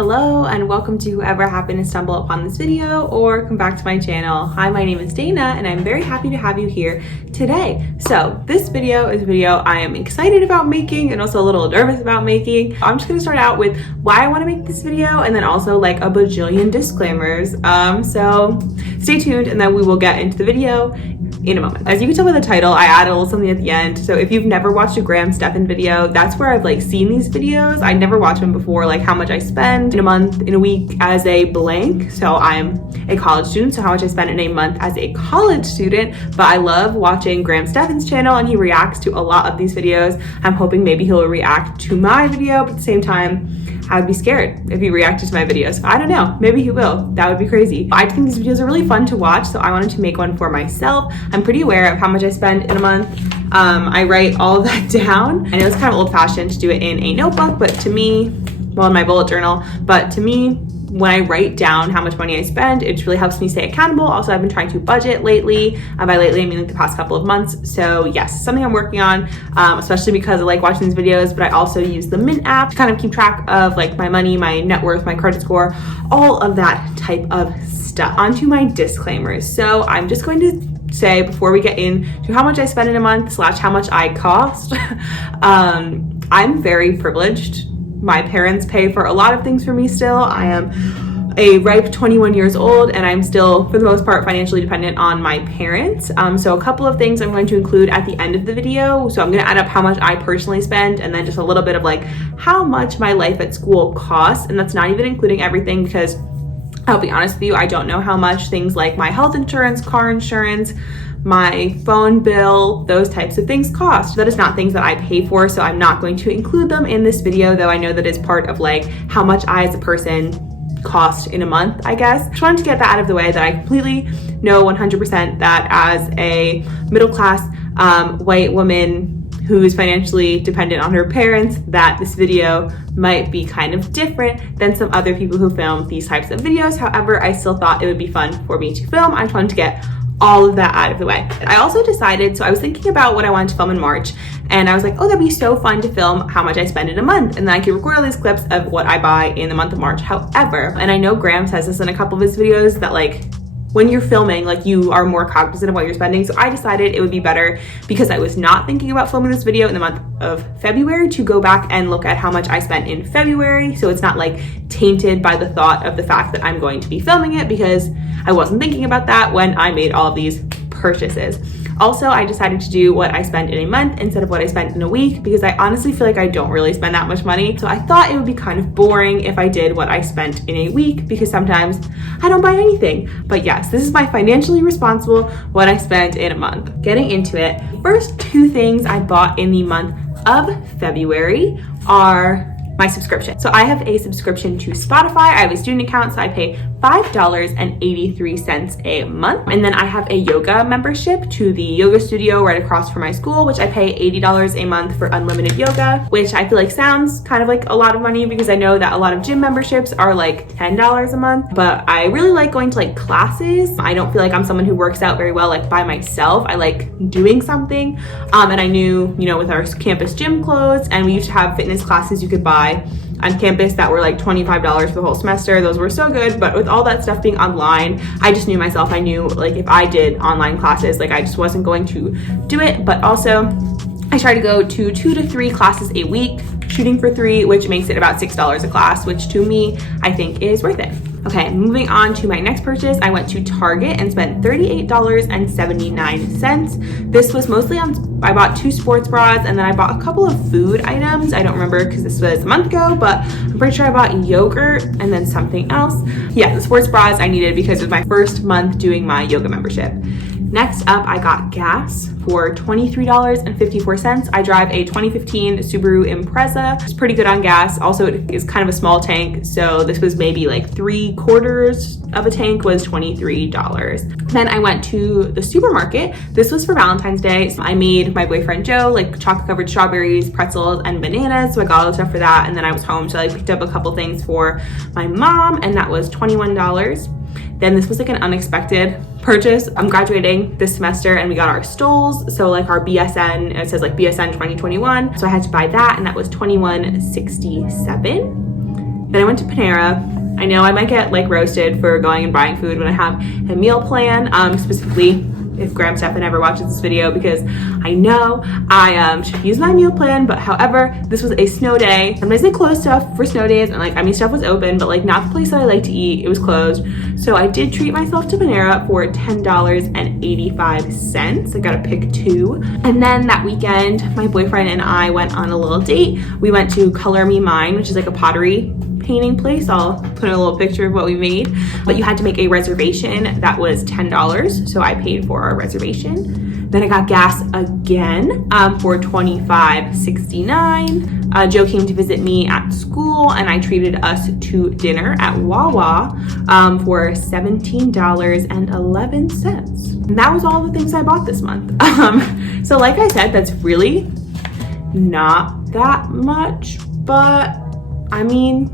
Hello and welcome to whoever happened to stumble upon this video or come back to my channel. Hi, my name is Dana and I'm very happy to have you here today. So this video is a video I am excited about making and also a little nervous about making. I'm just gonna start out with why I want to make this video and then also like a bajillion disclaimers. So stay tuned and then we will get into the video in a moment. As you can tell by the title, I added a little something at the end. So if you've never watched a Graham Stephan video, that's where I've like seen these videos. I never watched them before, like how much I spend in a month, in a week as a blank. So I'm a college student, so how much I spend in a month as a college student. But I love watching Graham Stephan's channel and he reacts to a lot of these videos. I'm hoping maybe he'll react to my video, but at the same time, I would be scared if he reacted to my videos. I don't know, maybe he will. That would be crazy. I think these videos are really fun to watch, so I wanted to make one for myself. I'm pretty aware of how much I spend in a month. I write all of that down. I know it's kind of old-fashioned to do it in a notebook, but to me, well, in my bullet journal, but to me, when I write down how much money I spend, it really helps me stay accountable. Also, I've been trying to budget lately. By lately, I mean like the past couple of months. So yes, something I'm working on, especially because I like watching these videos, but I also use the Mint app to kind of keep track of like my money, my net worth, my credit score, all of that type of stuff. On to my disclaimers. So I'm just going to say before we get into how much I spend in a month / how much I cost, I'm very privileged. My parents pay for a lot of things for me still. I am a ripe 21 years old and I'm still, for the most part, financially dependent on my parents. So a couple of things I'm going to include at the end of the video. So I'm gonna add up how much I personally spend and then just a little bit of like how much my life at school costs. And that's not even including everything because I'll be honest with you, I don't know how much things like my health insurance, car insurance, my phone bill, those types of things cost. That is not things that I pay for, so I'm not going to include them in this video, though I know that is part of like how much I as a person cost in a month, I guess. Just wanted to get that out of the way that I completely know 100% that as a middle class white woman who is financially dependent on her parents, that this video might be kind of different than some other people who film these types of videos. However, I still thought it would be fun for me to film. I just wanted to get all of that out of the way. I also decided, so I was thinking about what I wanted to film in March and I was like, oh, that'd be so fun to film how much I spend in a month. And then I could record all these clips of what I buy in the month of March. However, and I know Graham says this in a couple of his videos that like, when you're filming, like you are more cognizant of what you're spending. So I decided it would be better because I was not thinking about filming this video in the month of February to go back and look at how much I spent in February. So it's not like tainted by the thought of the fact that I'm going to be filming it because I wasn't thinking about that when I made all of these purchases. Also, I decided to do what I spend in a month instead of what I spent in a week because I honestly feel like I don't really spend that much money. So I thought it would be kind of boring if I did what I spent in a week because sometimes I don't buy anything. But yes, this is my financially responsible what I spent in a month. Getting into it, first two things I bought in the month of February are my subscription. So I have a subscription to Spotify. I have a student account, so I pay $5.83 a month. And then I have a yoga membership to the yoga studio right across from my school, which I pay $80 a month for unlimited yoga, which I feel like sounds kind of like a lot of money because I know that a lot of gym memberships are like $10 a month, but I really like going to like classes. I don't feel like I'm someone who works out very well like by myself. I like doing something. And I knew, you know, with our campus gym clothes and we used to have fitness classes you could buy on campus that were like $25 for the whole semester. Those were so good, but with all that stuff being online, I just knew myself. I knew like if I did online classes, like I just wasn't going to do it. But also I try to go to 2 to 3 classes a week, shooting for 3, which makes it about $6 a class, which to me, I think is worth it. Okay, moving on to my next purchase, I went to Target and spent $38.79. This was mostly on, I bought 2 sports bras and then I bought a couple of food items. I don't remember because this was a month ago, but I'm pretty sure I bought yogurt and then something else. Yeah, the sports bras I needed because it was my first month doing my yoga membership. Next up, I got gas for $23.54. I drive a 2015 Subaru Impreza. It's pretty good on gas. Also, it is kind of a small tank, so this was maybe like 3/4 of a tank was $23. Then I went to the supermarket. This was for Valentine's Day. So I made my boyfriend Joe like chocolate covered strawberries, pretzels, and bananas. So I got all the stuff for that, and then I was home, so I picked up a couple things for my mom, and that was $21. Then this was like an unexpected purchase. I'm graduating this semester and we got our stoles. So like our BSN, it says like BSN 2021. So I had to buy that and that was $21.67. Then I went to Panera. I know I might get like roasted for going and buying food when I have a meal plan, specifically if Graham Stephan ever watches this video, because I know I should use my meal plan. But however, this was a snow day. Sometimes they close stuff for snow days, and like, I mean, stuff was open, but like not the place that I like to eat. It was closed. So I did treat myself to Panera for $10.85. I got to pick two. And then that weekend, my boyfriend and I went on a little date. We went to Color Me Mine, which is like a pottery painting place. I'll put a little picture of what we made, but you had to make a reservation that was $10. So I paid for our reservation. Then I got gas again for $25.69. Joe came to visit me at school, and I treated us to dinner at Wawa for $17.11. And that was all the things I bought this month. So like I said, that's really not that much, but I mean,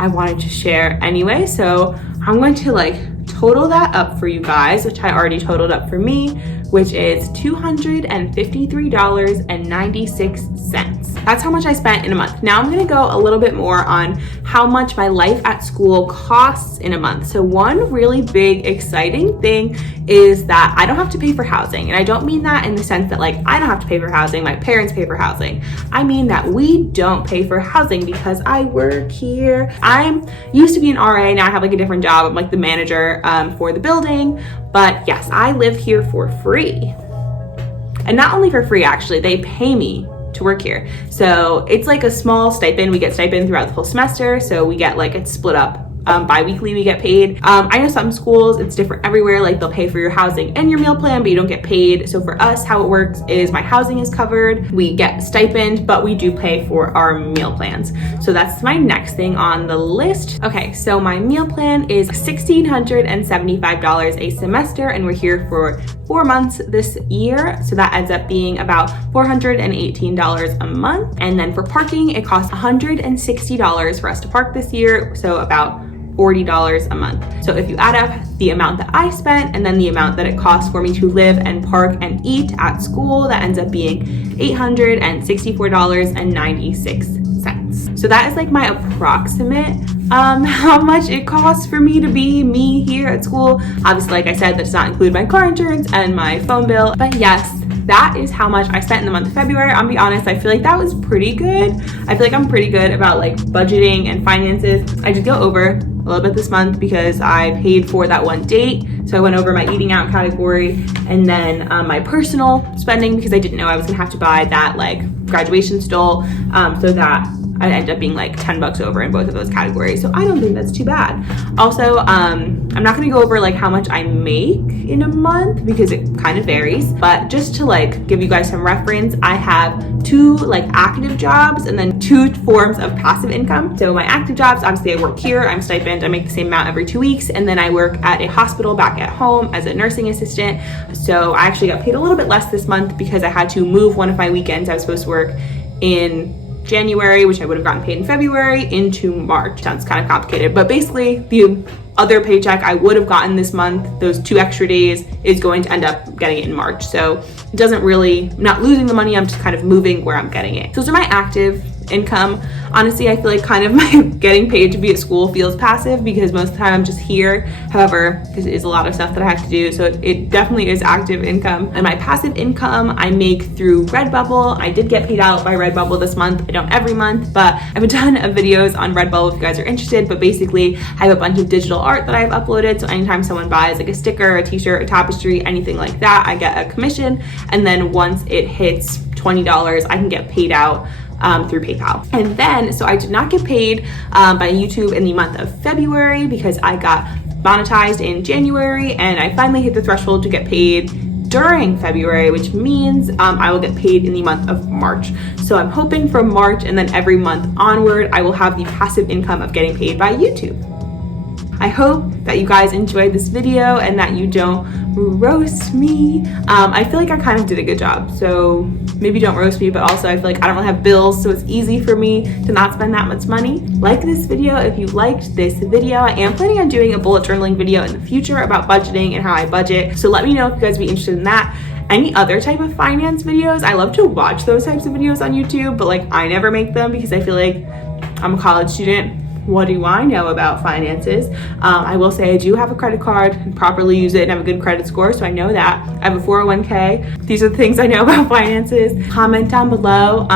I wanted to share anyway. So I'm going to like total that up for you guys, which I already totaled up for me, which is $253.96. That's how much I spent in a month. Now I'm gonna go a little bit more on how much my life at school costs in a month. So one really big exciting thing is that I don't have to pay for housing. And I don't mean that in the sense that like I don't have to pay for housing, my parents pay for housing. I mean that we don't pay for housing because I work here. I'm used to be an RA, now I have like a different job. I'm like the manager for the building. But yes, I live here for free. And not only for free, actually, they pay me to work here. So it's like a small stipend. We get stipend throughout the whole semester. So we get like, it's split up. Bi-weekly we get paid. I know some schools, it's different everywhere. Like they'll pay for your housing and your meal plan, but you don't get paid. So for us, how it works is my housing is covered. We get stipend, but we do pay for our meal plans. So that's my next thing on the list. Okay, so my meal plan is $1,675 a semester, and we're here for 4 months this year. So that ends up being about $418 a month. And then for parking, it costs $160 for us to park this year. So about $40 a month. So if you add up the amount that I spent and then the amount that it costs for me to live and park and eat at school, that ends up being $864.96. So that is like my approximate how much it costs for me to be me here at school. Obviously, like I said, that does not include my car insurance and my phone bill. But yes, that is how much I spent in the month of February. I'll be honest, I feel like that was pretty good. I feel like I'm pretty good about like budgeting and finances. I did go over a little bit this month because I paid for that one date. So I went over my eating out category and then my personal spending, because I didn't know I was gonna have to buy that like graduation stole, so that I ended up being like $10 over in both of those categories. So I don't think that's too bad. Also, I'm not gonna go over like how much I make in a month because it kind of varies, but just to like give you guys some reference, I have 2 like active jobs and then 2 forms of passive income. So my active jobs, obviously I work here, I'm stipend, I make the same amount every 2 weeks. And then I work at a hospital back at home as a nursing assistant. So I actually got paid a little bit less this month because I had to move one of my weekends. I was supposed to work in January, which I would have gotten paid in February, into March. Sounds kind of complicated, but basically the other paycheck I would have gotten this month, those 2 extra days, is going to end up getting it in March. So it doesn't really, I'm not losing the money, I'm just kind of moving where I'm getting it. So those are my active income. Honestly, I feel like kind of my getting paid to be at school feels passive because most of the time I'm just here. However, because it is a lot of stuff that I have to do, so it definitely is active income. And my passive income I make through Redbubble. I did get paid out by Redbubble this month. I don't every month, but I have a ton of videos on Redbubble if you guys are interested. But basically, I have a bunch of digital art that I've uploaded. So anytime someone buys like a sticker, a t-shirt, a tapestry, anything like that, I get a commission. And then once it hits $20, I can get paid out through PayPal. And then, so I did not get paid by YouTube in the month of February because I got monetized in January and I finally hit the threshold to get paid during February, which means I will get paid in the month of March. So I'm hoping from March and then every month onward, I will have the passive income of getting paid by YouTube. I hope that you guys enjoyed this video and that you don't roast me. I feel like I kind of did a good job, so maybe don't roast me, but also I feel like I don't really have bills, so it's easy for me to not spend that much money. Like this video if you liked this video. I am planning on doing a bullet journaling video in the future about budgeting and how I budget, so let me know if you guys would be interested in that. Any other type of finance videos, I love to watch those types of videos on YouTube, but like I never make them because I feel like I'm a college student. what do I know about finances? I will say I do have a credit card and properly use it and have a good credit score, so I know that. I have a 401k. These are the things I know about finances. Comment down below.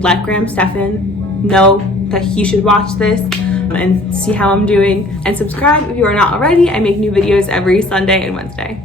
Let Graham Stephan know that he should watch this and see how I'm doing. And subscribe if you are not already. I make new videos every Sunday and Wednesday.